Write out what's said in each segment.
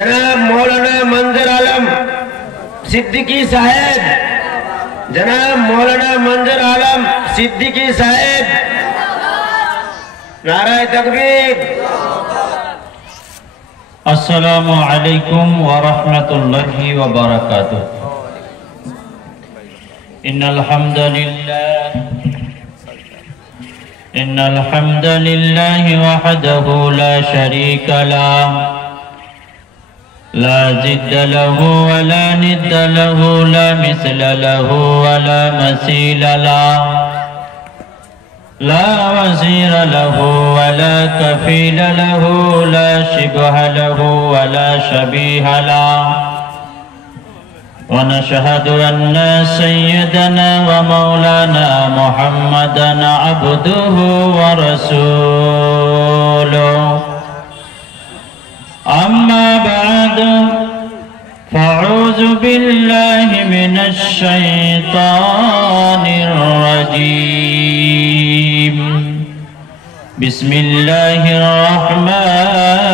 जनाब मौलाना मंजर आलम सिद्दीकी साहेब, जनाब मौलाना मंजर आलम सिद्दीकी साहेब, नाराए तकबीर। अस्सलामु अलैकुम व रहमतुल्लाहि व बरकातुह। इन्नल हम्दलिल्लाहि वहदहु ला शरीका लहु ला जिद्द लहु व ला निद्द लहु ला मिस्ल लहु व ला मसील लहु ला वज़ीर लहु व ला कफ़ील लहु ला शिबह लहु व ला शबीह लहु व नशहदु अन्ना सय्यदना व मौलाना मुहम्मदन अब्दुहु व रसूलुहु। अम्मा बाद फ़अऊज़ु बिल्लाहि मिनश शैतानिर रजीम। बिस्मिल्लाहिर रहमानिर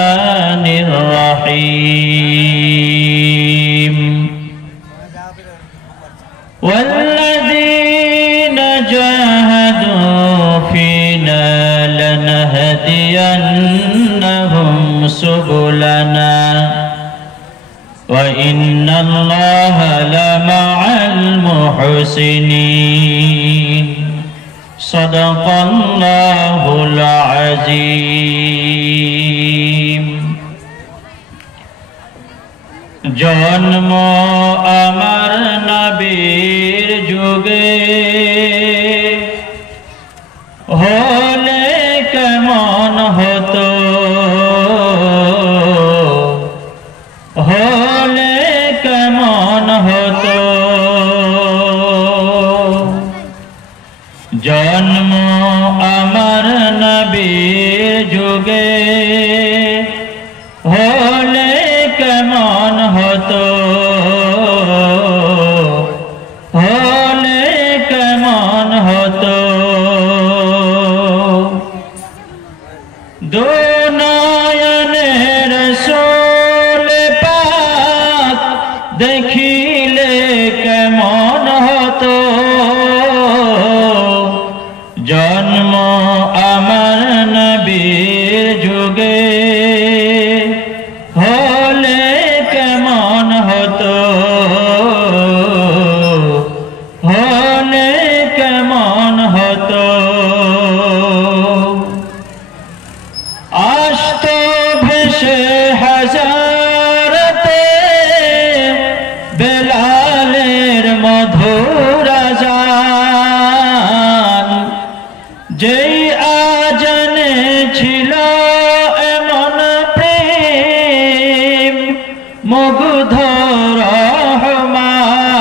रहीम। वल्लज़ीना जाहदू फ़ीना लनहदियन्नहुम सुबुलना व इन्नल्लाहा लमअल मुहसिनीन। सदक़ल्लाहुल अज़ीम। जन्म अमर नबीर जुगे होले केमन हतो, होले केमन हतो। जन्म अमर नबीर जुगे होले केमन हतो, होले केमन हतो। दो नयने रसूल पाक देखिले केमन हतो। जन्म अमर नबीर जुगे होले केमन हतो, होले केमन हतो। आस्तो भेषे हजारते बेलालेर मधुर आजान, যেই আজানে ছিল এমন প্রেম মুগ্ধ রহমান।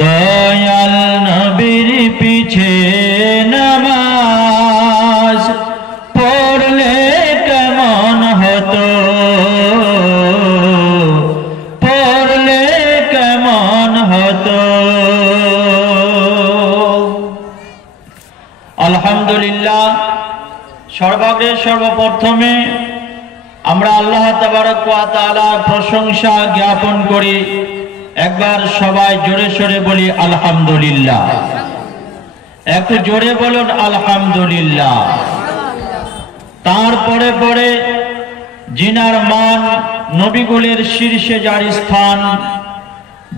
দয়াল নবীর পিছে নামাজ পড়লে কেমন হতো, পড়লে কেমন হতো। আলহামদুলিল্লাহ, সর্বাগ্রে সর্বপ্রথমে আমরা আল্লাহ তাবারক ওয়া তাআলার প্রশংসা জ্ঞাপন করি। একবার সবাই জোরে সোরে বলি আলহামদুলিল্লাহ। একটু জোরে বলুন আলহামদুলিল্লাহ। তারপরে পরে জিনার মান, নবীগুলের শীর্ষে যার স্থান,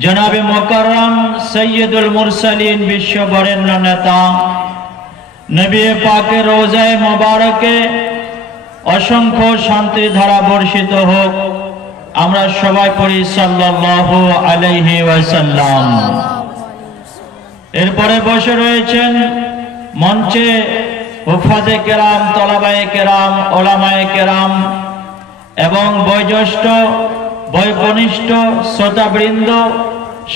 জনাবে মুকাররম সৈয়দুল মুরসালিন, বিশ্ব বরেণ্য নেতা নবী পাকের রোজায়ে মোবারকে অসংখ্য শান্তির ধারা বর্ষিত হোক। আমরা সবাই পড়ি সাল্লাল্লাহু আলাইহি ওয়াসাল্লাম। এরপরে বসে রয়েছেন মঞ্চে হুফাজে কেরাম, তলাবায়ে কেরাম, ওলামায়ে কেরাম এবং বয়োজ্যেষ্ঠ বয়োকনিষ্ঠ শ্রোতাবৃন্দ।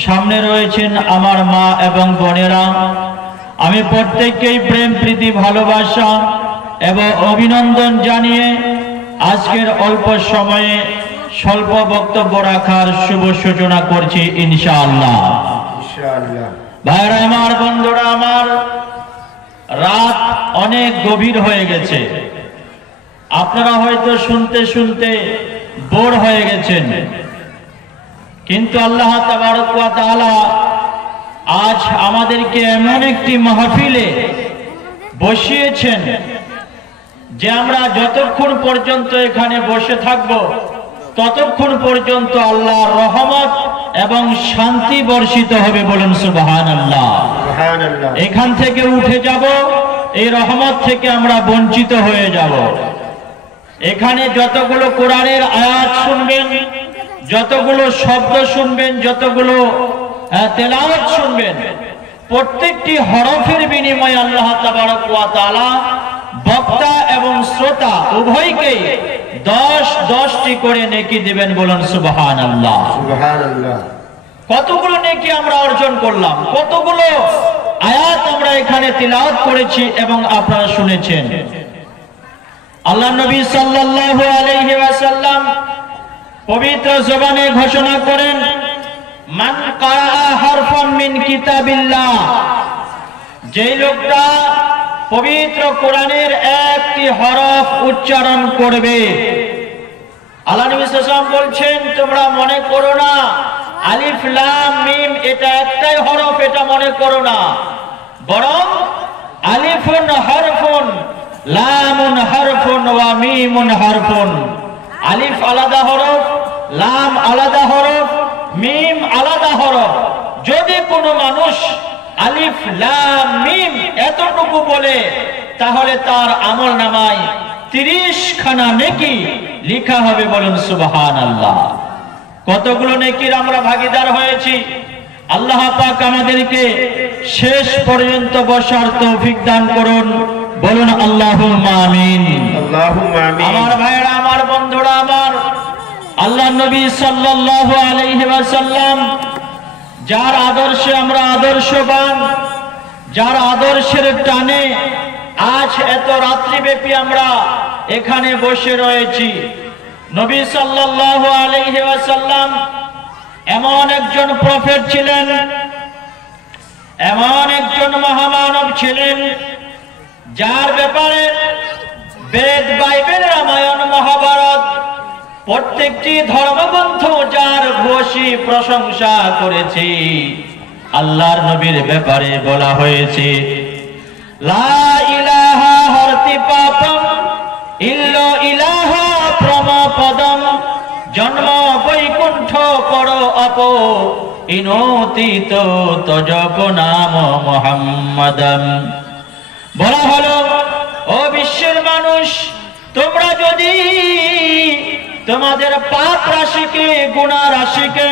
সামনে রয়েছেন আমার মা এবং বোনেরা। আমি প্রত্যেককেই প্রেম, প্রীতি, ভালোবাসা এবং অভিনন্দন জানিয়ে আজকের অল্প সময়ে স্বল্প বক্তব্য রাখার শুভ সূচনা করছি ইনশাআল্লাহ। ভাইরা আমার, বন্ধুরা আমার, রাত অনেক গভীর হয়ে গেছে। আপনারা হয়তো শুনতে শুনতে বোর হয়ে গেছেন, কিন্তু আল্লাহ তাবারক ওয়া তাআলা আজ আমাদেরকে এমন একটি মাহফিলে বসিয়েছেন যে আমরা যতক্ষণ পর্যন্ত এখানে বসে থাকব ততক্ষণ পর্যন্ত আল্লাহর রহমত এবং শান্তি বর্ষিত হবে। বলুন সুবহানাল্লাহ। সুবহানাল্লাহ। এখান থেকে উঠে যাব, এই রহমত থেকে আমরা বঞ্চিত হয়ে যাব। এখানে যতগুলো কোরআনের আয়াত শুনবেন, যতগুলো শব্দ শুনবেন, যতগুলো তেলাওয়াত শুনবেন, প্রত্যেকটি হরফের বিনিময়ে আল্লাহ তাবারক ওয়া তাআলা বক্তা এবং শ্রোতা উভয়কে 10-10টি করে নেকি দিবেন। বলুন সুবহানাল্লাহ। সুবহানাল্লাহ। কতগুলো নেকি আমরা অর্জন করলাম, কতগুলো আয়াত আমরা এখানে তিলাওয়াত করেছি এবং আপনারা শুনেছেন। আল্লাহ নবী সাল্লাল্লাহু আলাইহি ওয়াসাল্লাম পবিত্র জবানে ঘোষণা করেন, মান ক্বারা হারফাম মিন কিতাবিল্লাহ, যেই লোকটা পবিত্র কোরআনের একটি হরফ উচ্চারণ করবে। আল্লাহ নবী সাল্লাল্লাহু আলাইহি ওয়াসাল্লাম বলছেন, তোমরা মনে করো না আলিফ লাম মিম এটা একটাই হরফ, এটা মনে করো না, বরং আলিফুন হারফুন, লামুন হারফুন ওয়া মিমুন হারফুন। আলিফ আলাদা হরফ, লাম আলাদা হরফ, মিম আলাদা হরফ। যদি কোনো মানুষ আলিফ লাম মিম এতটুকু বলে, তাহলে তার আমল নামায় 30 খানা নেকি লেখা হবে। বলুন সুবহানাল্লাহ। কতগুলো নেকির আমরা ভাগীদার হয়েছি। আল্লাহ পাক আমাদেরকে শেষ পর্যন্ত বসার তৌফিক দান করুন। বলুন আল্লাহুম্মা আমিন। আল্লাহুম্মা আমিন। আমার ভাইরা, আমার বন্ধুরা, আমার আল্লাহ নবী সাল্লাল্লাহু আলাইহি ওয়াসাল্লাম যার আদর্শে আমরা আদর্শবান, যার আদর্শের টানে আজ এত রাত্রিব্যাপী আমরা এখানে বসে রয়েছি। নবী সাল্লাল্লাহু আলাইহি ওয়াসাল্লাম এমন একজন প্রফেট ছিলেন, এমন একজন মহামানব ছিলেন, যার ব্যাপারে বেদ, বাইবেল, রামায়ণ, মহাভারত প্রত্যেকটি ধর্মগ্রন্থ যার ভূয়সী প্রশংসা করেছে। আল্লাহর নবীর ব্যাপারে বলা হয়েছে, লা ইলাহা হরতি পাপম ইল্লা ইলাহা প্রমপদম, জন্ম বৈকুণ্ঠ পর অপ ইনোতিত তজপ নাম মুহাম্মাদাম। বলা হলো, ও বিশ্বের মানুষ, তোমরা যদি তোমাদের পাপ রাশিকে, গুনাহ রাশিকে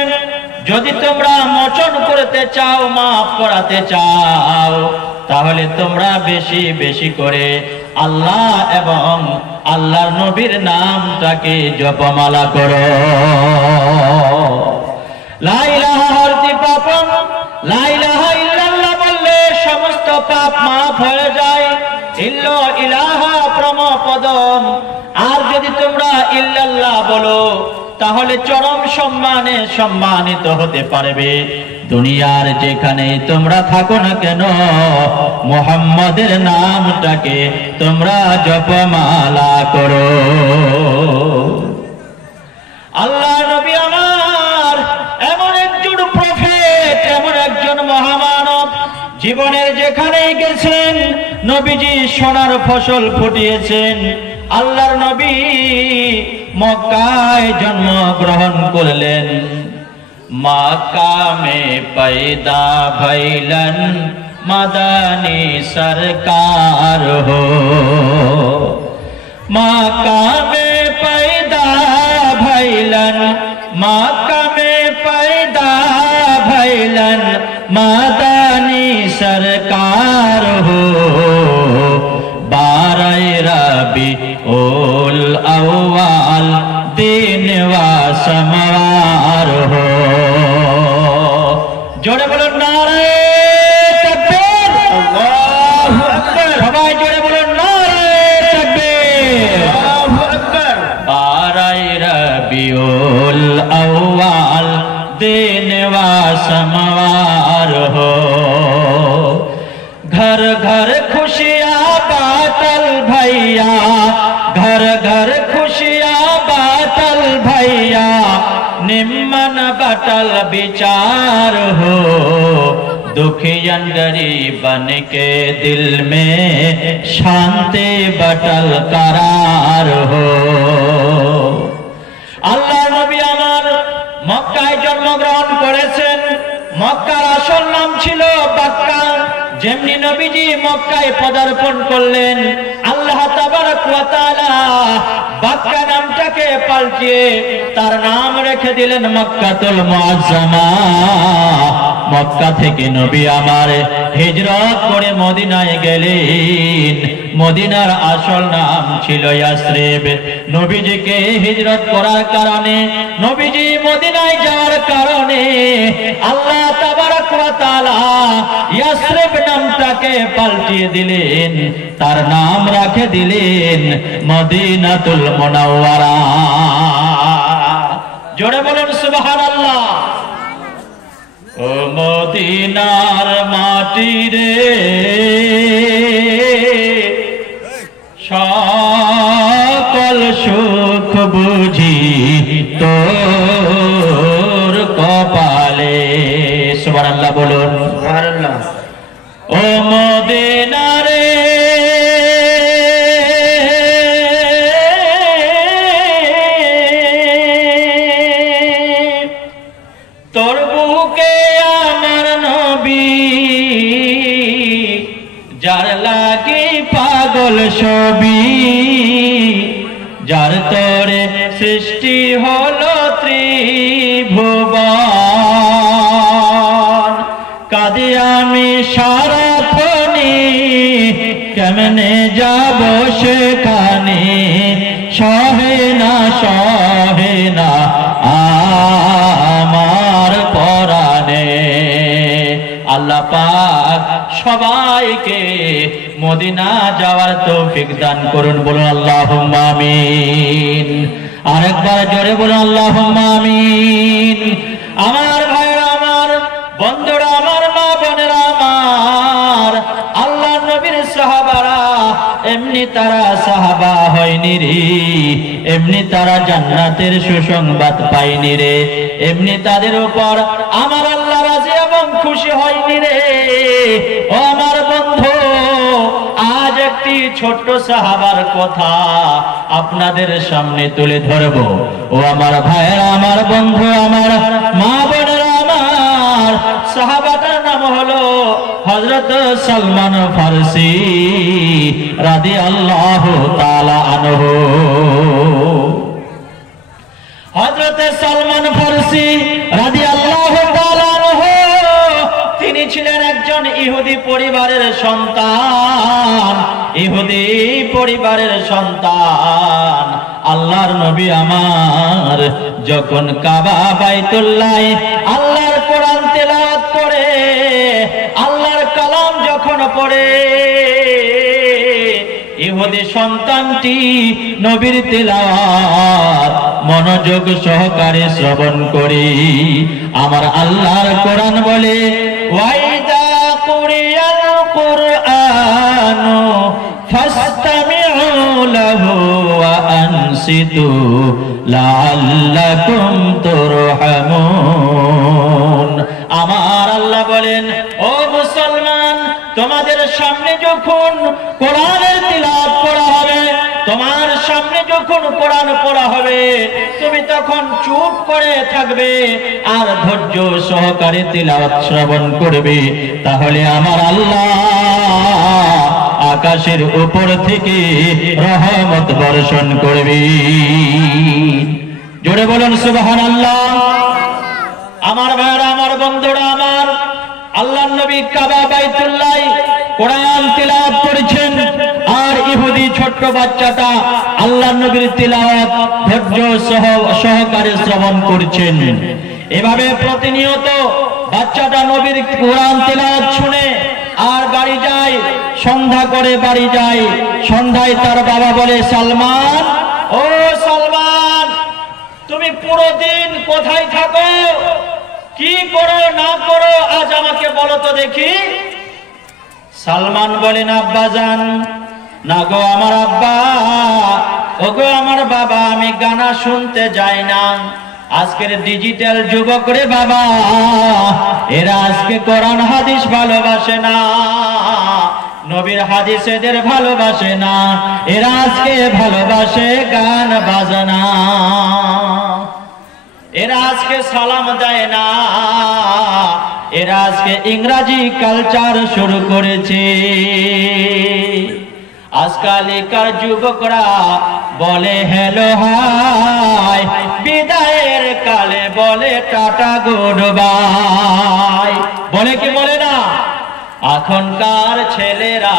যদি তোমরা মোচন করতে চাও, মাফ করাতে চাও, তাহলে তোমরা বেশি বেশি করে আল্লাহ এবং আল্লাহর নবীর নামটাকে জপমালা করো। লা ইলাহা হরতি পাপম, লা ইলাহা ইল্লাল্লাহ বললে সমস্ত পাপ মাফ হয়ে যায়। ইল্লা ইলাহা প্রমপদম, আর যদি তোমরা ইল্লাল্লাহ বলো তাহলে চরম সম্মানে সম্মানিত হতে পারবে। দুনিয়ার যেখানে তোমরা থাকো না কেন, মুহাম্মাদের নামটাকে তোমরা জপমালা করো। আল্লাহ নবী আমার এমন একজন প্রফেট, এমন একজন মহামানব, জীবনের যেখানেই গেছেন নবীজি সোনার ফসল ফুটিয়েছেন। আল্লাহর নবী মক্কায় জন্মগ্রহণ করলেন, মাকামে পয়দা ভইলেন মাদানী সরকার হো। মাকামে পয়দা ভইলেন, মাকামে পয়দা ভইলেন মাদানী সরকার হো। 12 রবিউল আউয়াল দিন ওয়া সমওয়ার হো। জোরে বলুন নারে তাকবীর, আল্লাহু আকবার। সবাই জোরে বলুন নারে তাকবীর, আল্লাহু আকবার। 12 রবিউল আউয়াল দিন ওয়া সমওয়ার হো। घर घर खुशियाँ बातल भैया, घर घर भैया निम्मन बटल विचार हो, दुखियन गरीबन के दिल में शांति बटल करार हो। আল্লাহ নবী আমার মক্কায় জন্মগ্রহণ করেছেন। মক্কার আসল নাম ছিল বাক্কা। যেমনি নবীজি মক্কায় পদার্পণ করলেন, আল্লাহ তাবারক ওয়া তাআলা বাক্কা নামটাকে পাল্টিয়ে তার নাম রেখে দিলেন মক্কাতুল মুআজ্জামা। মক্কা থেকে নবী আমার হিজরত করে মদিনায় গেলেন। মদিনার আসল নাম ছিল ইয়াসরিব। নবীজিকে হিজরত করার কারণে, নবীজি মদিনায় যাওয়ার কারণে আল্লাহ তাবারক ওয়া তাআলা ইয়াসরিব নামটাকে পাল্টিয়ে দিলেন, তার নাম রেখে দিলেন মদিনাতুল মুনাওয়ারা। জোরে বলুন সুবহানাল্লাহ। ও মদিনার মাটি রে, সকল সুখ বুঝি তোর কপালে। সুবহানাল্লাহ বলুন। সুবহানাল্লাহ। ও মদিনা রে, তোর বুকে আমার নবী, যার লাগে পাগল ছবি, যার তোরে সৃষ্টি হলো ত্রিভুবন। কাঁদে আমি সারাক্ষণে, কেমনে যাব সেখানে, সহে না আমার পরাণে। আল্লাহ পাক সবাইকে মদিনা যাওয়ার তৌফিক দান করুন। বলুন আল্লাহুম্মা আমিন। আরেকবার জোরে বলুন আল্লাহুম্মা আমিন। আমার ভাইরা, আমার বন্ধুরা, আমার মা বোনেরা আমার, আল্লাহ নবীর সাহাবারা এমনি তারা সাহাবা হয়নি রে, এমনি তারা জান্নাতের সুসংবাদ পায়নি রে, এমনি তাদের উপর আমার আল্লাহ রাজি এবং খুশি হয়নি রে। ও আমার বন্ধু, আজ একটি ছোট্ট সাহাবার কথা আপনাদের সামনে তুলে ধরব। ও আমার ভাইয়েরা, আমার বন্ধু, আমার মা বোনেরা আমার, সাহাবাটার নাম হলো হযরত সালমান ফারসি রাদিয়াল্লাহু তাআলা আনহু। হযরত সালমান ফারসি রাদিয়াল্লাহু তাআলা আনহু তিনি ছিলেন একজন ইহুদি পরিবারের সন্তান। ইহুদি পরিবারের সন্তান। আল্লাহর নবী আমার যখন কাবা বাইতুল্লাহ আল্লাহর কোরআন তেলাওয়াত করে, আল্লাহর কালাম যখন পড়ে, ইহুদি সন্তানটি নবীর তেলাওয়াত মনোযোগ সহকারে শ্রবণ করি। আমার আল্লাহর কোরআন বলে, ওয়াইদা কুরিয়াল কুরআনু ফাসতামিউ লাহু ওয়া আনসিতু লাআল্লাকুম তুরহামুন। আমার আল্লাহ বলেন, ও মুসলমান, তোমাদের সামনে যখন কোরআনের তিলাওয়াত পড়া হবে, তোমার সামনে যখন কোরআন পড়া হবে, তুমি তখন চুপ করে থাকবে আর ধৈর্য সহকারে তিলাওয়াত শ্রবণ করবে। তাহলে আমার আল্লাহ আকাশের উপর থেকে রহমত বর্ষণ করবে। জোরে বলুন সুবহানাল্লাহ। আমার ভাইরা, আমার বন্ধুরা আমার, আল্লাহর নবী কাবা বাইতুল্লাহ কোরআন তিলাওয়াত করেছেন, আর ইহুদি ছোট্ট বাচ্চাটা আল্লাহর নবীর তিলাওয়াত ধৈর্য সহকারে শ্রবণ করছেন। এভাবে প্রতিনিয়ত বাচ্চাটা নবীর কোরআন তিলাওয়াত শুনে আর বাড়ি যায়, সন্ধ্যা করে বাড়ি যায়। সন্ধ্যায় তার বাবা বলে, সালমান, ও সালমান, তুমি পুরো দিন কোথায় থাকো, কি করো না করো, আজ আমাকে বলো তো দেখি। সালমান বলেন, আব্বাজান, না গো আমার আব্বা, ওগো আমার বাবা আমি গানা শুনতে যাই না। আজকের ডিজিটাল যুবক রে বাবা, এরা আজকে কোরআন হাদিস ভালোবাসে না, নবীর হাদিস এদের ভালোবাসে না, এরা আজকে ভালোবাসে গান বাজনা। এরা আজকে সালাম দেয় না, এরা আজকে ইংরাজি কালচার শুরু করেছে। আজকালকার যুবকরা বলে হ্যালো হাই, বিদায়ের কালে বলে টাটা গুড বাই, বলে কি বলে না? এখনকার ছেলেরা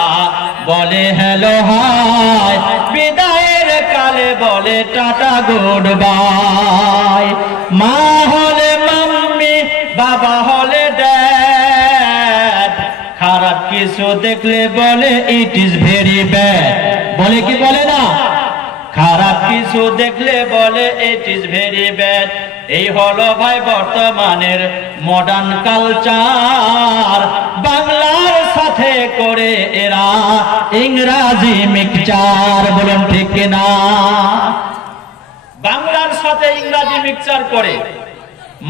বলে হ্যালো হাই, বিদায়ের কালে বলে টাটা গুড বাই। মা হলে মাম্মি, বাবা হলে ড্যাড, খারাপ কিছু দেখলে বলে ইট ইজ ভেরি ব্যাড, বলে কি বলে না? খারাপ কিছু দেখলে বলে ইট ইজ ভেরি ব্যাড। এই হলো ভাই বর্তমানের মডার্ন কালচার। বাংলার সাথে করে এরা ইংরাজি মিক্সচার, বলুন ঠিক কিনা? বাংলার সাথে ইংরাজি মিক্সচার করে।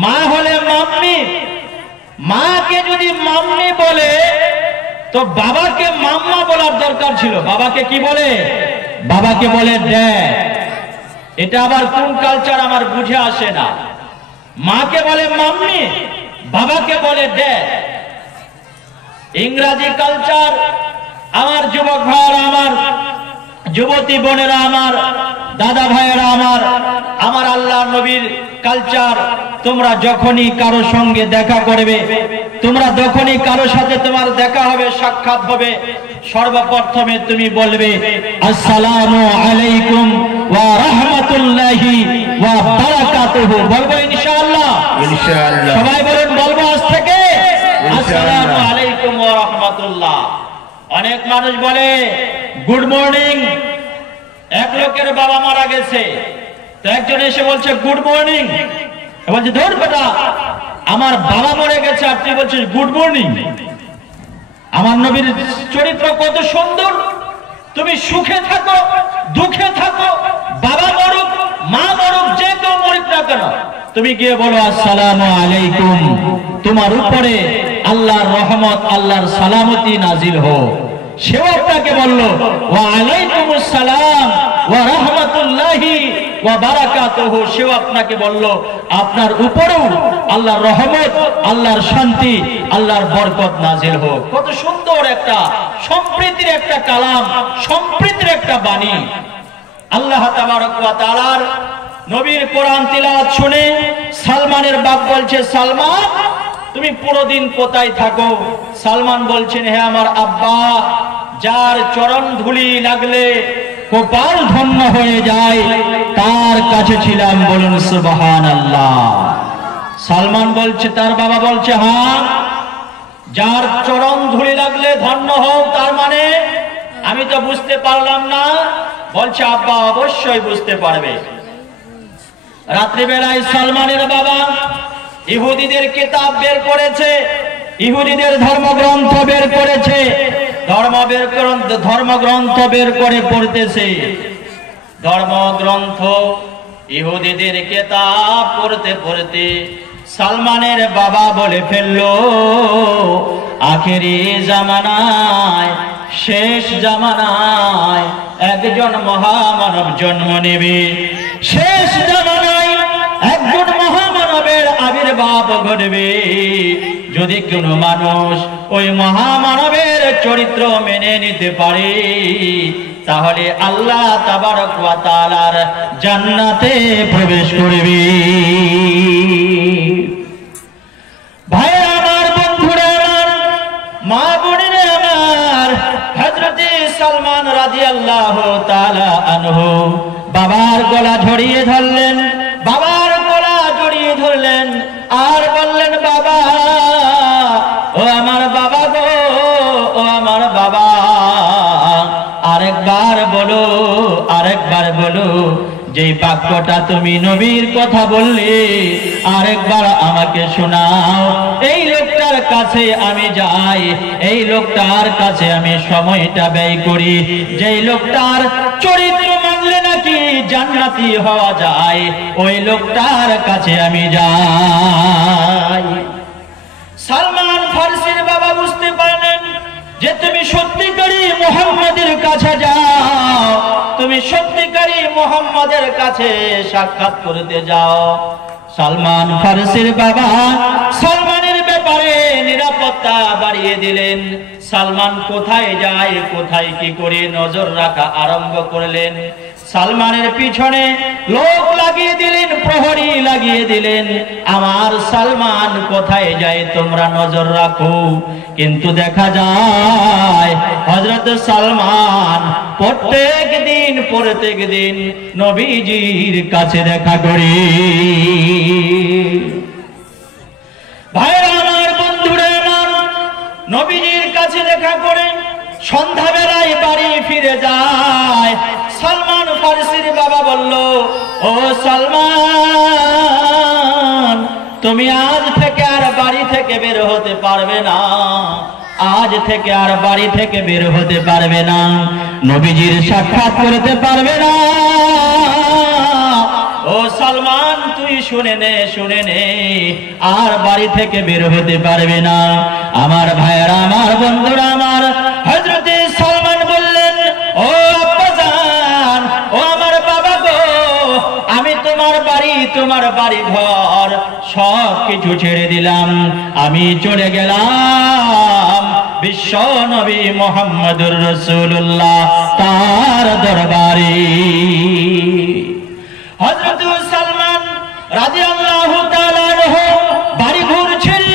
মা হলে মাম্মি, মাকে যদি মাম্মি বলে তো বাবাকে মাম্মা বলার দরকার ছিল। বাবাকে কি বলে? বাবাকে বলে ড্যাড। এটা আবার কোন কালচার আমার বুঝে আসে না। মাকে বলে মাম্মি, বাবাকে বলে ড্যাড। ইংরাজি কালচার। আমার যুবক ভাইয়েরা, আমার যুবতী বোনেরা, আমার দাদা ভাইয়েরা, আমার আল্লাহ নবীর কালচার। তোমরা যখনই কারো সঙ্গে দেখা করবে, তোমরা যখনই কারো সাথে তোমার দেখা হবে, সাক্ষাৎ হবে, সর্বপ্রথমে তুমি বলবে আসসালামু আলাইকুম ওয়া রাহমাতুল্লাহি ওয়া বারাকাতুহু। বলবো ইনশাআল্লাহ? ইনশাআল্লাহ। সবাই বলুন, বলবো আজ থেকে আসসালামু আলাইকুম ওয়া রাহমাতুল্লাহ। অনেক মানুষ বলে গুড মর্নিং। এক লোকের বাবা মারা গেছে, তো একজন এসে বলছে গুড মর্নিং। বলছে ধর বেটা, আমার বাবা মরে গেছে আর তুই বলছিস গুড মর্নিং? আমার নবীর চরিত্র কত সুন্দর। তুমি সুখে থাকো, দুঃখে থাকো, বাবা মরুক, মা মরুক, যে কেউ মরুক না কেন, তুমি গিয়ে বলো আসসালামু আলাইকুম। তোমার উপরে আল্লাহর রহমত, আল্লাহর সালামতি নাজিল হোক। সেও আপনাকে বললো ওয়া আলাইকুমুস সালাম ওয়া রাহমাতুল্লাহি ওয়া বারাকাতুহু। সেও আপনাকে বললো আপনার উপরেও আল্লাহর রহমত, আল্লাহর শান্তি, আল্লাহর বরকত নাজিল হোক। কত সুন্দর একটা সম্প্রীতির একটা কালাম, সম্প্রীতির একটা বাণী। আল্লাহ তাবারক ওয়া তাআলার নবীর কোরআন তিলাওয়াত শুনে সালমানের বাপ বলছে সালমান তুমি পুরো দিন কোথায় থাকো? সালমান বলছেন হে আমার আব্বা, যার চরণ ধুলি লাগলে কপাল ধন্য হয়ে যায় তার কাছে ছিলাম। বলুন সুবহানাল্লাহ। সালমান বলছে, তার বাবা বলছে হ্যাঁ, যার চরণ ধুলি লাগলে ধন্য হও, তার মানে আমি তো বুঝতে পারলাম না। বলছে আব্বা অবশ্যই বুঝতে পারবে। রাত্রিবেলায় সালমানের বাবা ইহুদিদের কিতাব বের করেছে, ইহুদিদের ধর্মগ্রন্থ বের করেছে, ধর্মগ্রন্থ বের করে পড়তেছে। ধর্মগ্রন্থ ইহুদিদের কিতাব পড়তে পড়তে সালমানের বাবা বলে ফেললো আখেরি জামানায়, শেষ জামানায় একজন মহামানব জন্ম নেবে। শেষ জামানায় একজন মহামানবের আবির্ভাব ঘটবে। যদি কোনো মানুষ ওই মহামানবের চরিত্র মেনে নিতে পারে, তাহলে আল্লাহ তাবারক ওয়া তাআলার জান্নাতে প্রবেশ করবে। ভাইরা আমার, বন্ধুরা আমার, মা বোনেরা আমার, হযরত সালমান রাদিয়াল্লাহু তাআলা আনহু বাবার গলা জড়িয়ে ধরলেন, বাবার গলা জড়িয়ে ধরলেন আর বললেন বাবা, ও আমার বাবা গো, ও আমার বাবা, আরেকবার বলো, আরেকবার বলো যেই বাক্যটা তুমি নবীর কথা বললে আরেকবার আমাকে শোনাও। এই লোকটার কাছে আমি যাই, এই লোকটার কাছে আমি সময়টা ব্যয় করি, যেই লোকটার চরিত্র মানলে নাকি জান্নাতি হওয়া যায়, ওই লোকটার কাছে আমি যাই। সালমান ফারসির বাবা বুঝতে পারলেন যে তুমি সত্যিকারী মুহাম্মাদের কাছে যাও, তুমি সত্যিকারী মুহাম্মাদের কাছে সাক্ষাৎ করতে যাও। সালমান ফারসির বাবা সালমানের ব্যাপারে নিরাপত্তা বাড়িয়ে দিলেন। সালমান কোথায় যায়, কোথায় কি করে নজর রাখা আরম্ভ করলেন। সালমানের পিছনে লোক লাগিয়ে দিলেন, প্রহরী লাগিয়ে দিলেন। আমার সালমান কোথায় যায় তোমরা নজর রাখো। কিন্তু দেখা যায় হযরত সালমান প্রত্যেক দিন নবীজির কাছে দেখা করে। ভাইরা আমার, বন্ধুরা আমার, নবীজির কাছে দেখা করে সন্ধ্যাবেলায় বাড়ি ফিরে যায়। সালমান ফারসির বাবা বলল, ও সালমান, তুমি আজ থেকে আর বাড়ি থেকে বের হতে পারবে না, আজ থেকে আর বাড়ি থেকে বের হতে পারবে না, নবীজির সাক্ষাৎ করতে পারবে না। ও সালমান, তুই শুনে নে, আর বাড়ি থেকে বের হতে পারবে না। আমার ভাইয়েরা, আমার বন্ধুরা আমার, হযরতে সালমান বললেন, ও আব্বাজান, ও আমার বাবা গো, আমি তোমার বাড়ি ঘর সব কিছু ছেড়ে দিলাম, আমি চলে গেলাম বিশ্ব নবী মুহাম্মদুর রাসূলুল্লাহ তার দরবারে। হযরত সালমান রাদিয়াল্লাহু তাআলা আনহু বাড়ি ঘর ছেড়ে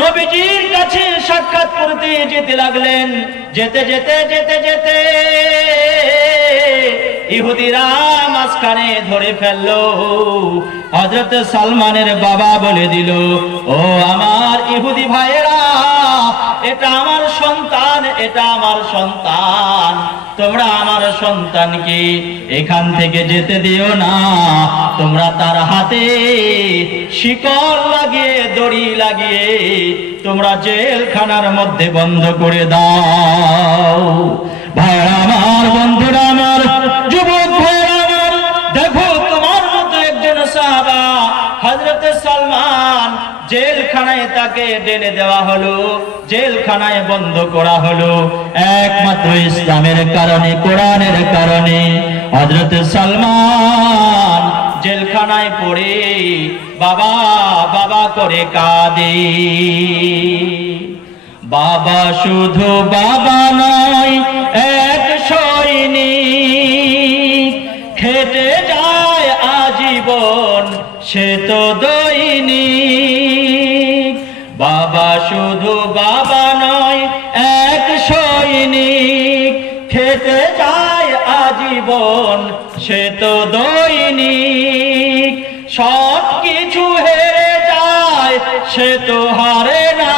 নবীজির কাছে সাক্ষাৎ করতে যেতে লাগলেন। যেতে ইহুদিরা মাঝখানে ধরে ফেললো। হযরত সালমানের বাবা বলে দিল, ও আমার ইহুদি ভাইয়েরা, এটা আমার সন্তান, এটা আমার সন্তান, তোমরা আমার সন্তানকে এখান থেকে যেতে দিও না, তোমরা তার হাতে শিকল লাগিয়ে, দড়ি লাগিয়ে তোমরা জেলখানার মধ্যে বন্ধ করে দাও। ভাইরা আমার, বন্ধুরা আমার, যুবক ভাইরা আমার, দেখো তোমার মতো একজন সাহাবা হযরত সালমান, জেলখানায় তাকে ঢেলে দেওয়া হলো, জেলখানায় বন্ধ করা হলো একমাত্র ইসলামের কারণে, কোরআনের কারণে। হযরত সালমান জেলখানায় পড়ে বাবা বাবা করে কাঁদে। বাবা শুধু বাবা নয়, এক সৈনিক, খেটে যায় আজীবন সে তো দৈনিক। বাবা শুধু বাবা নয়, এক সৈনিক, খেটে যায় আজীবন সে তো দৈনিক। সব কিছু হেরে যায় সে তো হারে না,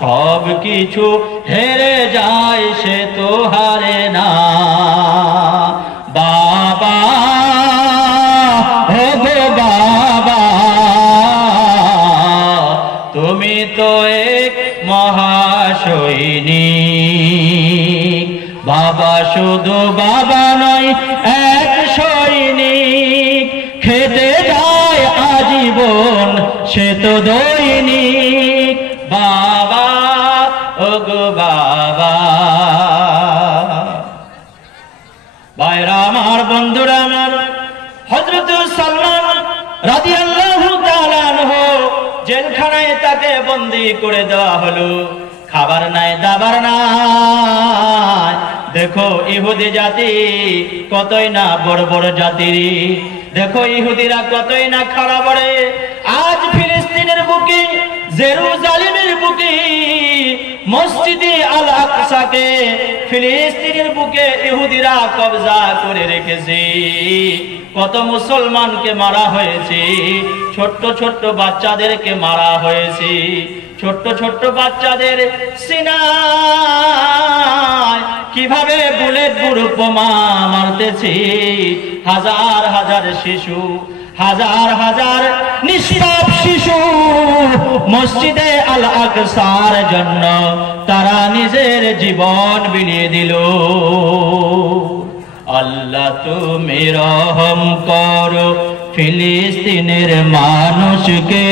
সব কিছু হেরে যায় সে তো হারে না। বাবা, ও গো বাবা, তুমি তো এক মহাসৈনিক। বাবা শুধু বাবা নয়, এক সৈনিক, খেটে যায় আজীবন সে তো দৈনিক। বাবা, ও গো বাবা। ভাইরা আমার, বন্ধুরা আমার, হযরত সালমান রাদিয়াল্লাহু তাআলা আনহু জেলখানায় তাকে বন্দী করে দেওয়া হলো। খাবার নাই, দাবার নাই। দেখো ইহুদি জাতি কতই না বড় বড় জাতি, দেখো ইহুদিরা কতই না খারাপ বড়ে। আজ ফিলিস্তিনের বুকে, জেরুজালেমের বুকে, মসজিদে আল আকসাকে ফিলিস্তিনের বুকে ইহুদিরা কবজা করে রেখেছে। কত মুসলমানকে মারা হয়েছে, ছোট্ট ছোট্ট বাচ্চাদেরকে মারা হয়েছে, ছোট্ট ছোট্ট বাচ্চাদের সিনায় কিভাবে বুলেট প্রুফ বোমা মারতেছি। হাজার হাজার শিশু, হাজার হাজার নিষ্পাপ শিশু মসজিদে আল আকসার জন্য তারা নিজের জীবন বিলিয়ে দিল। আল্লাহ তুমি রহম করো ফিলিস্তিনের মানুষকে,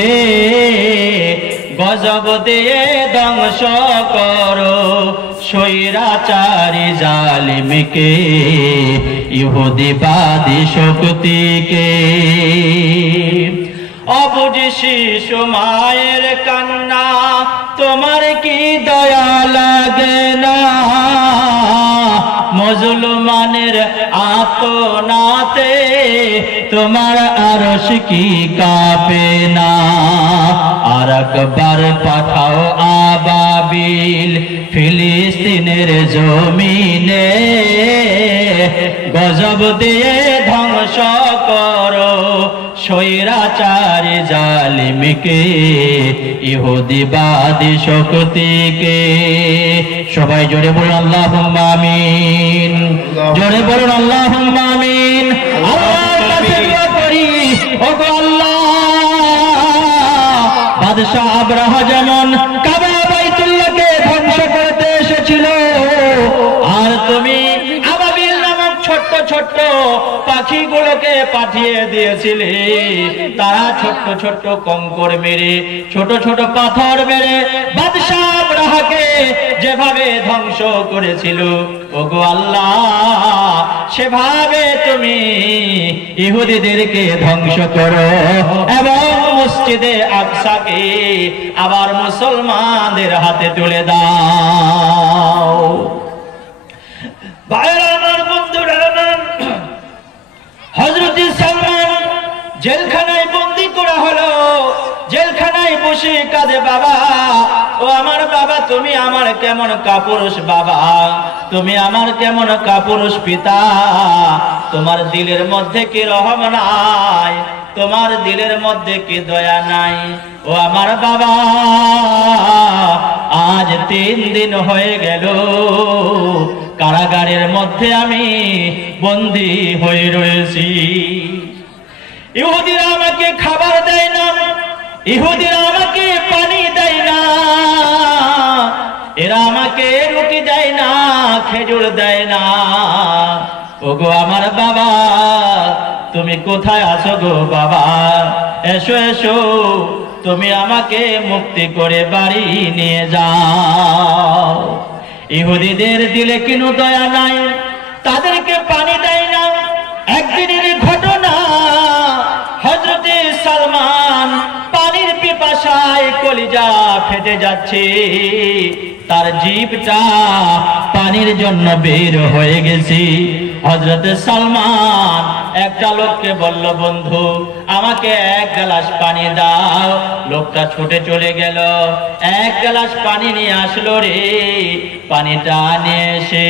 গজব দিয়ে ধ্বংস করো স্বৈরাচারী জালিমকে, ইহুদিবাদী শক্তিকে। অবুঝ শিশু মায়ের কান্না তোমার কি দয়া লাগে না? মুসলমানের আর্তনাদে তোমার আরশ কি কাঁপে না? আর একবার পাঠাও আবাবিল ফিলিস্তিনের জমিনে, গজব দিয়ে ধ্বংস করো স্বৈরাচারী জালিমকে, ইহুদিবাদী শক্তিকে। সবাই জোরে বলুন আল্লাহুম্মা আমিন, জোরে বলুন আল্লাহুম্মা আমিন। আল্লাহর কাছে দোয়া করি, ওগো আল্লাহ, বাদশা আবরাহা যেমন কাবা বাইতুল্লাহকে ধ্বংস করতে এসেছিল, আর তুমি আবাবিল নামক ছোট্ট ছোট্ট পাখিগুলোকে পাঠিয়ে দিয়েছিলে, তারা ছোট্ট ছোট্ট কঙ্কর মেরে, ছোট ছোট পাথর মেরে বাদশা আবরাহাকে যেভাবে ধ্বংস করেছিল, ওগো আল্লাহ, সেভাবে তুমি ইহুদিদেরকে ধ্বংস করো এবং মসজিদে আকসাকে আবার মুসলমানদের হাতে তুলে দাও। ভাইরা আমার, বন্ধুরা আমার, হযরত সালমান জেলখানায় বন্দী করা হলো। জেলখানায় বসে কাঁদে, বাবা, ও আমার বাবা, তুমি আমার কেমন কাপুরুষ বাবা, তুমি আমার কেমন কাপুরুষ পিতা, তোমার দিলের মধ্যে কি রহম নাই, তোমার দিলের মধ্যে কি দয়া নাই? ও আমার বাবা, আজ 3 দিন হয়ে গেল কারাগারের মধ্যে আমি বন্দী হয়ে রয়েছি। ইহুদিরা আমাকে খাবার দেয় না, ইহুদিরা আমাকে পানি দেয় না, এরা আমাকে রুটি দেয় না, খেজুর দেয় না। ওগো আমার বাবা, তুমি কোথায় আছো গো বাবা? এসো এসো, তুমি আমাকে মুক্তি করে বাড়ি নিয়ে যাও। ইহুদিদের দিলে কিনু দয়া নাই, তাদেরকে পানি দেয় না। একদিনের ঘটনা, হযরতে সালমান পানির পিপাসায় কলিজা ফেটে যাচ্ছে, তার জিভটা পানির জন্য বের হয়ে গেছে। হযরতে সালমান একটা লোককে বলল, বন্ধু, আমাকে 1 গ্লাস পানি দাও। লোকটা ছুটে চলে গেল, 1 গ্লাস পানি নিয়ে আসলো রে। পানিটা নিয়ে এসে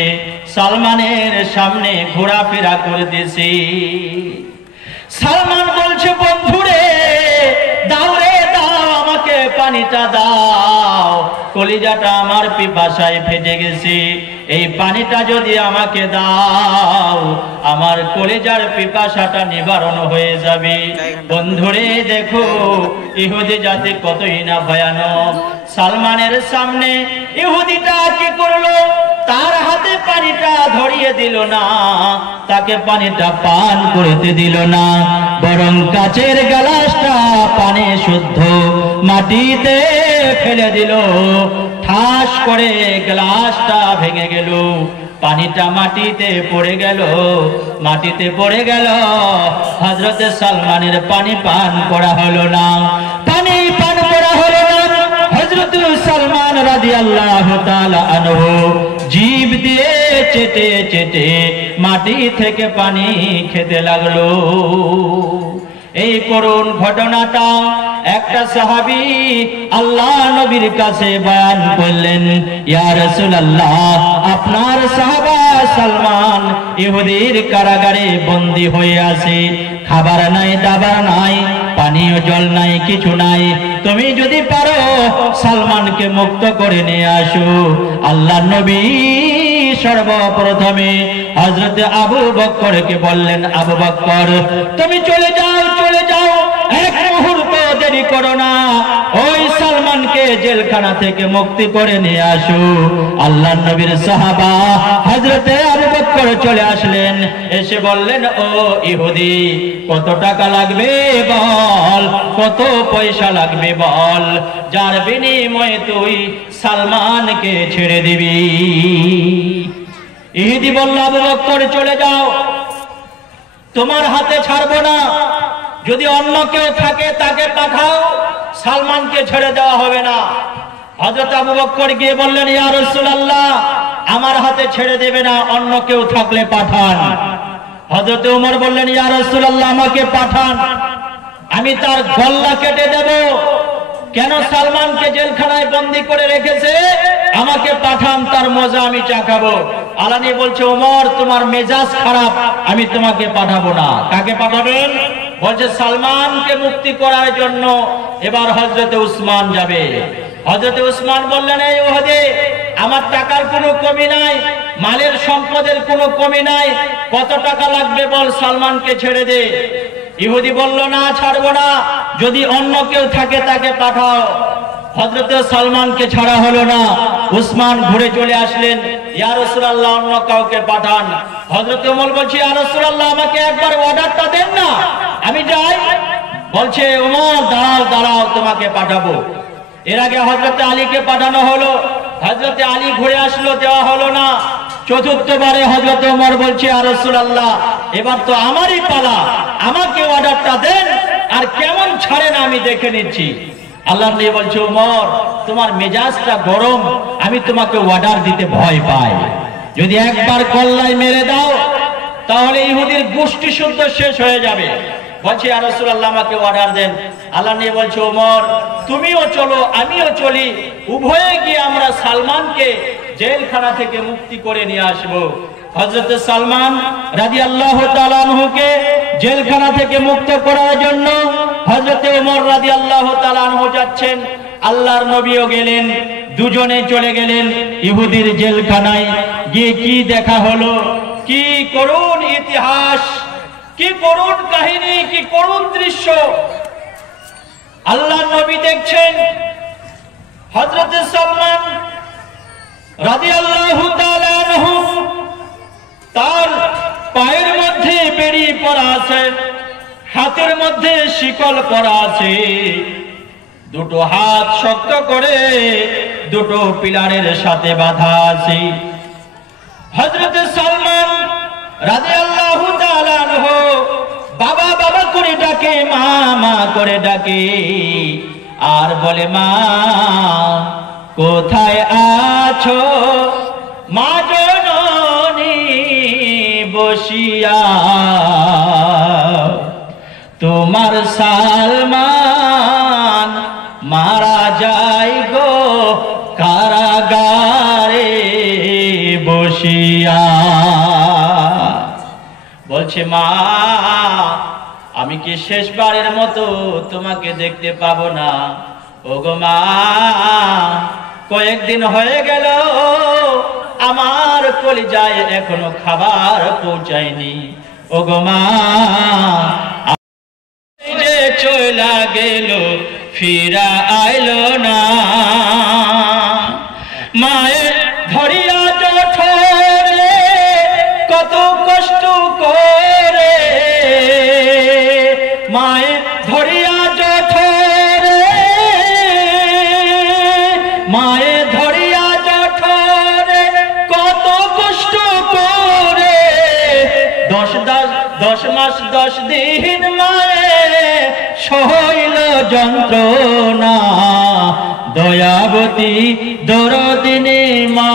সালমানের সামনে ঘোরাফেরা করতেছি। সালমান বলছে, বন্ধু রে, দাও রে, দাও, আমাকে পানিটা দাও, কলিজাটা আমার পিপাসায় ফেটে গেছে, এই পানিটা যদি আমাকে দাও, আমার কলিজার পিপাসাটা নিবারণ হয়ে যাবে। বন্ধুরে দেখো, ইহুদি জাতি কতই না ভয়ানক। সালমানের সামনে ইহুদিটা কি করলো? তার হাতে পানিটা ধরিয়ে দিল না, তাকে পানিটা পান করতে দিল না, বরং কাচের গ্লাসটা পানি শুদ্ধ মাটিতে ফেলে দিল। ঠাস করে গ্লাসটা ভেঙে গেল, পানিটা মাটিতে পড়ে গেল, মাটিতে পড়ে গেল। হযরতে সালমানের পানি পান করা হলো না, পানি পান করা হলো না। হযরত সালমান রাদিয়াল্লাহু তাআলা আনহু জিভ দিয়ে চেটে চেটে মাটি থেকে পানি খেতে লাগলো। এই করুন ঘটনাটা একটা সাহাবী আল্লাহ নবীর কাছে বয়ান করলেন, ইয়া রাসূলুল্লাহ, আপনার সাহাবা সালমান ইহুদির কারাগারে বন্দী হয়ে আছে, খাবার নাই, দাবার নাই, পানীয় জল নাই, কিছু নাই। তুমি যদি পারো সালমানকে মুক্ত করে নিয়ে আসো। আল্লাহ নবী সর্বপ্রথমে হযরত আবু বকরকে বললেন, আবু বকর, তুমি চলে যাও, চলে যাও, এক মুহূর্ত দেরি করো না, ওই সালমানকে জেলখানা থেকে মুক্তি করে নিয়ে আসো। আল্লাহ নবীর সাহাবা হযরত আবু বকর চলে আসলেন, এসে বললেন, ও ইহুদি, কত টাকা লাগবে বল, কত পয়সা লাগবে বল, যার বিনিময়ে তুই সালমানকে ছেড়ে দিবি। ইহুদি বলল, আবু বকর চলে যাও, তোমার হাতে ছাড়বো না, যদি অন্য কেউ থাকে তাকে পাঠাও, সালমানকে ছেড়ে দেওয়া হবে না। হযরত আবু বকর গিয়ে বললেন, ইয়া রাসূলুল্লাহ, আমার হাতে ছেড়ে দেবে না, অন্য কেউ থাকলে পাঠান। হযরত ওমর বললেন, ইয়া রাসূলুল্লাহ, আমাকে পাঠান, আমি তার গলা কেটে দেব। কেন সালমানকে জেলখানায় বন্দী করে রেখেছে, আমাকে পাঠান, তার মজা আমি চাখাবো। আলানি বলছে, ওমর, তোমার মেজাজ খারাপ, আমি তোমাকে পাঠাবো না। কাকে পাঠাবেন? বলছে, সালমানকে মুক্তি করার জন্য এবার হযরত উসমান যাবে। হযরত উসমান বললেন, এই ওহদে, আমার টাকার কোনো কমি নাই, মালের সম্পদের কোনো কমি নাই, কত টাকা লাগবে বল, সালমানকে ছেড়ে দে। ইহুদি বলল, না, ছাড়বো না, যদি অন্য কেউ থাকে তাকে পাঠাও। হযরত সালমানকে ছাড়া হলো না। উসমান ঘুরে চলে আসলেন, ইয়া রাসূলুল্লাহ, অন্য কাউকে পাঠান। হযরত ওমর বলছে, ইয়া রাসূলুল্লাহ, আমাকে একবার অর্ডারটা দেন না, আমি যাই। বলছে, ওমর, দাঁড়াও দাঁড়াও, তোমাকে পাঠাবো। এর আগে হযরত আলীকে পাঠানো হলো, হযরত আলী ঘুরে আসলো, দেওয়া হলো না। চতুর্থবারে হযরত ওমর বলছে, ইয়া রাসূলুল্লাহ, এবার তো আমারই পালা, আমাকে অর্ডারটা দেন, আর কেমন ছাড়েন আমি দেখে নিচ্ছি। আল্লাহ নবী বলছে, ওমর, তোমার মেজাজটা গরম, আমি তোমাকে অর্ডার দিতে ভয় পাই। যদি একবার কল্লায় মেরে দাও তাহলে ইহুদির গোষ্ঠী শুদ্ধ শেষ হয়ে যাবে। বলছে, ইয়া রাসূলুল্লাহ, আমাকে অর্ডার দেন। আল্লাহ নবী বলছে, ওমর, তুমিও চলো, আমিও চলি, উভয়ে গিয়ে আমরা সালমানকে জেলখানা থেকে মুক্তি করে নিয়ে আসবো। হযরত সালমান রাদিয়াল্লাহু তাআলা আনহুকে জেলখানা থেকে মুক্ত করার জন্য হযরত ওমর রাদিয়াল্লাহু তাআলা আনহু যাচ্ছেন, আল্লাহর নবীও গেলেন, দুজনে চলে গেলেন ইহুদির জেলখানায়। গিয়ে কি দেখা হলো, কি করুণ ইতিহাস, কি করুণ কাহিনী, কি করুণ দৃশ্য। আল্লাহর নবী দেখছেন হযরত সালমান রাদিয়াল্লাহু তাআলা আনহু, তার পায়ের মধ্যে বেড়ি পরা আছে, হাতের মধ্যে শিকল পরা আছে, দুটো হাত শক্ত করে দুটো পিলারের সাথে বাঁধা আছে। হযরত সালমান রাদিয়াল্লাহু তাআলা আনহু বাবা বাবা করে ডাকে, মা মা করে ডাকে, আর বলে, মা কোথায় আছো মা জননী বসিয়া, তোমার সালমান মারা যায় গো কারাগারে বসিয়া। বলছে, মা, আমি কি শেষবারের মতো তোমাকে দেখতে পাবো না? ওগো মা, কয়েকদিন হয়ে গেল আমার কলিজায় এখনো খাবার পৌঁছায়নি। ওগো মা, যে চলা গেল ফিরা আইলো না, মায়ের ধরিয়া জঠরে কত কষ্ট করে, মায়ের ধরিয়া জঠরে, মায়ের ধরিয়া জঠরে কত কষ্ট করে, 10 মাস 10 দিন মায়ে সইল যন্ত্রণা, দয়াবতী দরদিনী মা,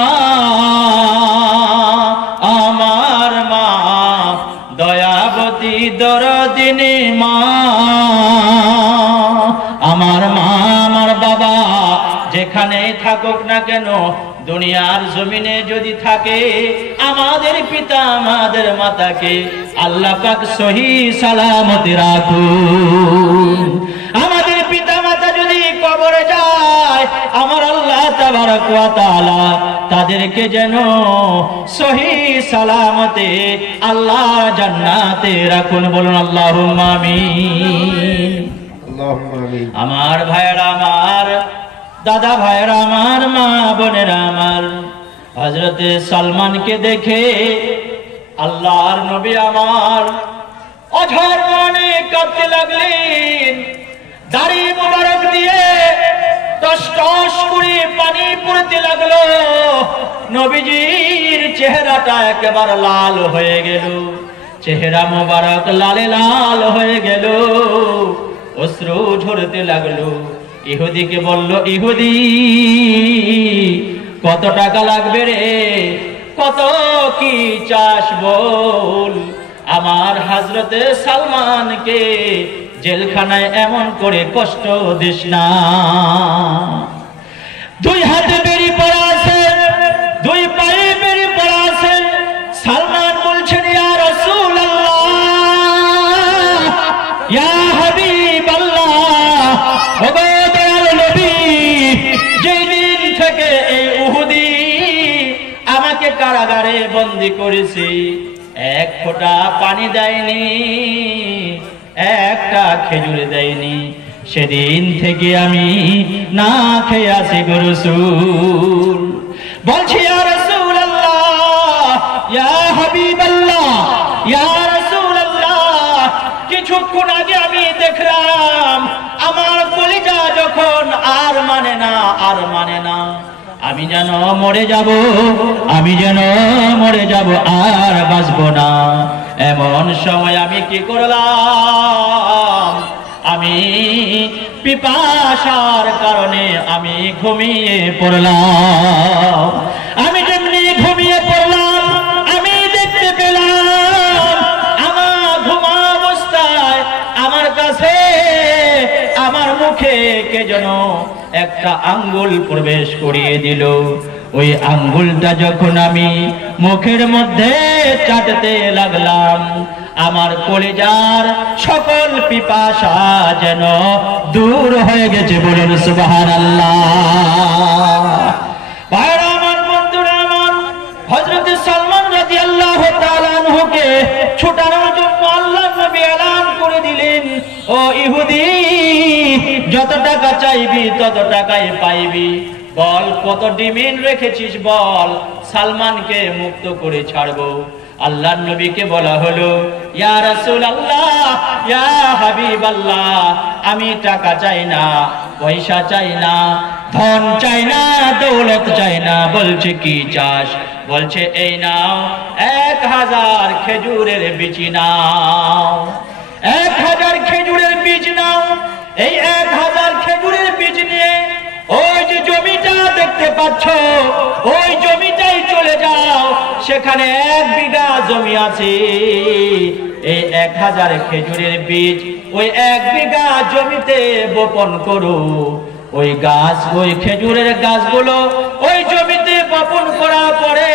আমার মা দয়াবতী প্রতি দরদিনী মা, আমার মা আমার বাবা যেখানে থাকুক না কেন, দুনিয়ার জমিনে যদি থাকে, আমাদের পিতা আমাদের মাতাকে আল্লাহ পাক সহি সালামতে রাখুন। আমাদের পিতা মাতা যদি কবরে যায়, আমার আল্লাহ তাবারক ওয়া তাআলা তাদেরকে যেন সহি সালামতে আল্লাহ জান্নাতে রাখুন। বলুন আল্লাহুম্মা আমিন। আল্লাহুম্মা আমিন। আমার ভাইরা, আমার দাদা ভাইরা, আমার মা বোনেরা, আমার হযরতে সালমানকে দেখে আল্লাহর নবী আমার অঝর মনে কাঁদতে লাগলেন। দাড়ি মোবারক দিয়ে টস টস করে পানি পড়তে লাগলো। নবীজির চেহারাটা একেবারে লাল হয়ে গেল, চেহারা মোবারক লালে লাল হয়ে গেল, অশ্রু ঝরতে লাগলো। ইহুদিকে বলল, ইহুদি কত টাকা লাগবে রে, কত কি চাস বল। আমার হযরতে সালমানকে জেলখানায় এমন করে কষ্ট দিস না। দুই হাতে বেরি পড়া আছে, দুই পায়ে বেরি পড়া আছে। সালমান বলছেন, ইয়া রাসূলুল্লাহ, ইয়া হাবিবাল্লাহ, ওগো দয়াল নবী, যেই দিন থেকে এই উহুদি আমাকে কারাগারে বন্দী করেছে, এক ফোঁটা পানি দেয়নি, একটা খেজুর দেয়নি, সেদিন থেকে আমি না খেয়ে আছি গো রাসূল। বলছি, ইয়া রাসূলুল্লাহ, ইয়া হাবিবাল্লাহ, ইয়া রাসূলুল্লাহ, কিছুক্ষণ আগে আমি দেখলাম আমার কলিজা যখন আর মানে না, আর মানে না, আমি যেন মরে যাব, আমি যেন মরে যাব, আর বাঁচব না। এমন সময় আমি কি করলাম, আমি পিপাসার কারণে আমি ঘুমিয়ে পড়লাম। আমি যেমনি ঘুমিয়ে পড়লাম, আমি দেখতে পেলাম আমার ঘুমা অবস্থায় আমার কাছে, আমার মুখে কে যেন একটা আঙ্গুল প্রবেশ করিয়ে দিল। ওই আঙ্গুলটা যখন আমি মুখের মধ্যে চাটতে লাগলাম, আমার কলিজার সকল পিপাসা যেন দূর হয়ে গেছে। বলুন সুবহানাল্লাহ। ভাইরা আমার, বন্ধুরা আমার, হযরত সালমান রাদিয়াল্লাহু তাআলা আনহুকে ছুটানোর জন্য আল্লাহর নবী এলান করে দিলেন, ও ইহুদি, যত টাকা চাইবি তত টাকাই পাইবি, বল কত ডিমান্ড রেখেছিস বল, সালমানকে মুক্ত করে ছাড়বো। আল্লাহর নবীকে বলা হলো, ইয়া রাসূলুল্লাহ, ইয়া হাবিবাল্লাহ, আমি টাকা চাই না, পয়সা চাই না, ধন চাই না, দৌলত চাই না। বলছে, কি চাস? বলছে, এই নাও 1000 খেজুরের বীজ নাও, 1000 খেজুরের বীজ নাও। এই 1000 খেজুরের বীজ নিয়ে ওই যে জমিটা দেখতে পাচ্ছ, ওই জমিটাই চলে যাও, সেখানে 1 বিঘা জমি আছে। এই 1000 খেজুরের বীজ ওই 1 বিঘা জমিতে বপন করো। ওই গাছ, ওই খেজুরের গাছগুলো ওই জমিতে বপন করার পরে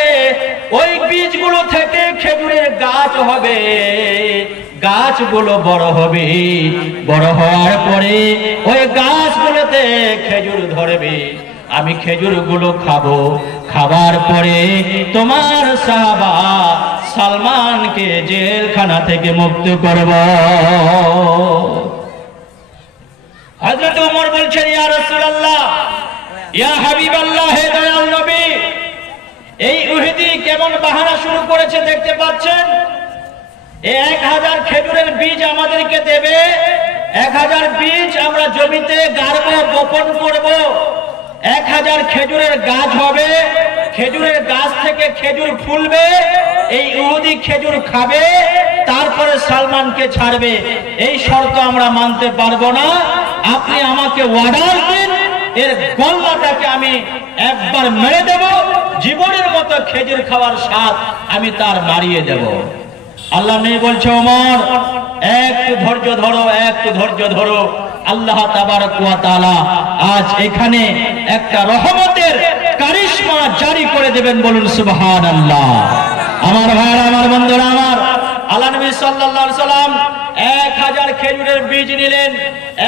ওই বীজগুলো থেকে খেজুরের গাছ হবে, গাছগুলো বড় হবে, বড় হওয়ার পরে ওই গাছগুলোতে খেজুর ধরবে। আমি খেজুরগুলো খাবো, খাবার পরে তোমার সাহাবা সালমানকে জেলখানা থেকে মুক্ত করব। হযরত ওমর বলছেন, ইয়া রাসূলুল্লাহ, ইয়া হাবিবাল্লাহ, হে দয়াল নবী, এই ইহুদি কেমন বাহানা শুরু করেছে দেখতে পাচ্ছেন। এই 1000 খেজুরের বীজ আমাদেরকে দেবে, 1000 বীজ আমরা জমিতে গাড়বো, বপন করব, 1000 খেজুরের গাছ হবে, খেজুরের গাছ থেকে খেজুর ফুলবে, এই ইহুদি খেজুর খাবে, তারপরে সালমানকে ছাড়বে। এই শর্ত আমরা মানতে পারবো না। আপনি আমাকে অর্ডার দিন, এর গলাটাকে আমি একবার মেরে দেব, জীবনের মতো খেজুর খাওয়ার স্বাদ আমি তার মারিয়ে দেব। আল্লাহ নবী বলছে ওমর একটু ধৈর্য ধরো, একটু ধৈর্য ধরো। আল্লাহ তাবারক ওয়া তাআলা আজ এখানে একটা রহমতের কারিশমা জারি করে দেবেন, বলুন সুবহানাল্লাহ। আমার ভাইরা, আমার বন্ধুরা, আমার আল্লাহ নবী সাল্লাল্লাহু আলাইহি সাল্লাম 1000 খেজুরের বীজ নিলেন।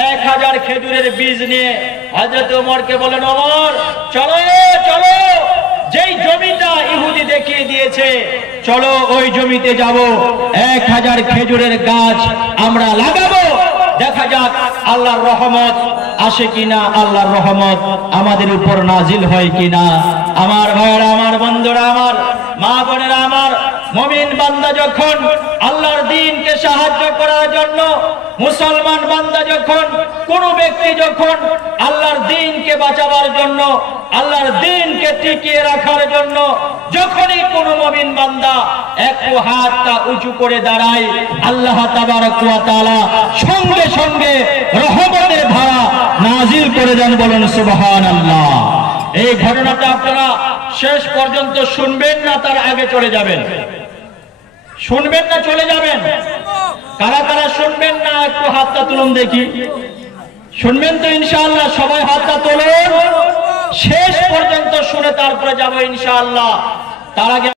1000 খেজুরের বীজ নিয়ে হযরত ওমরকে বলেন, ওমর চলো চলো, যেই জমিটা ইহুদি দেখিয়ে দিয়েছে চলো ওই জমিতে যাব, 1000 খেজুরের গাছ আমরা লাগাবো, দেখা যাক আল্লাহর রহমত আসে কিনা, আল্লাহর রহমত আমাদের উপর নাজিল হয় কিনা। আমার ভাইরা, আমার বন্ধুরা, আমার মা বোনেরা, আমার মুমিন বান্দা যখন আল্লাহর দ্বীনকে সাহায্য করার জন্য, মুসলমান বান্দা যখন, কোন ব্যক্তি যখন আল্লাহর দ্বীনকে বাঁচাবার জন্য, আল্লাহর দ্বীনকে টিকিয়ে রাখার জন্য যখনই কোন মুমিন বান্দা একটু হাতটা উঁচু করে দাঁড়ায়, আল্লাহ তাবারক ওয়া তাআলা সঙ্গে সঙ্গে রহমতের ধারা নাজিল করে দেন, বলুন সুবহানাল্লাহ। এই ঘটনাটা আপনারা শেষ পর্যন্ত শুনবেন না তার আগে চলে যাবেন? শুনবেন না চলে যাবেন? কারা কারা শুনবেন না একটু হাতটা তুলুন দেখি। শুনবেন তো ইনশাআল্লাহ? সবাই হাতটা তুলুন, শেষ পর্যন্ত শুনে তারপরে যাবো ইনশাআল্লাহ। তার আগে